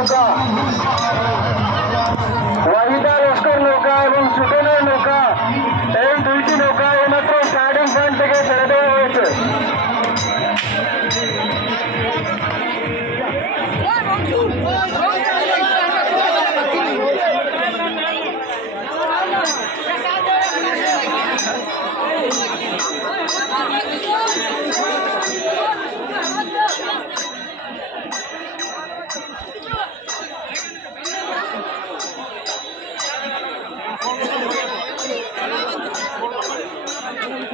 নৌকা ওয়াহিদা লস্কর নৌকা এবং সুকনের নৌকা এই দুইটি নৌকা এইমাত্র স্টার্টিং পয়েন্ট থেকে ছেড়ে দেওয়া হয়েছে Oh,